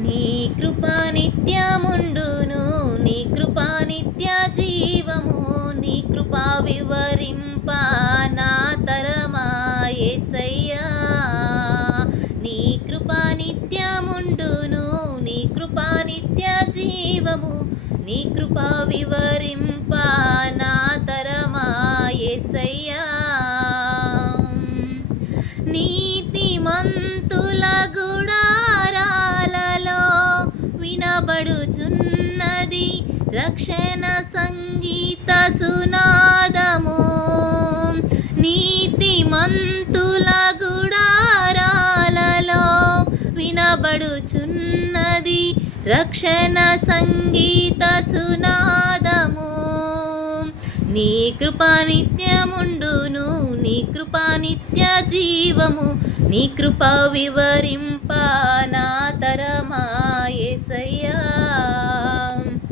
నీ కృప నిత్యముండును, నీ కృప నిత్య జీవము, నీ కృప వివరింప నా తరమా యేసయ్యా. నీ కృప నిత్యముండును, నీ కృప నిత్య జీవము, నీ కృప వివరింప నా తరమా యేసయ్యా. నీతిమంతుల గుడారాలలో వినబడుచున్నది రక్షణ సంగీత సునాదము. నీతిమంతుల గుడారాలలో వినబడుచున్నది రక్షణ సంగీత సునాదము. నీ కృప నిత్యముండును, నీ కృప నిత్య జీవము, నీ కృప వివరింప నా తరమా యేసయ్యా.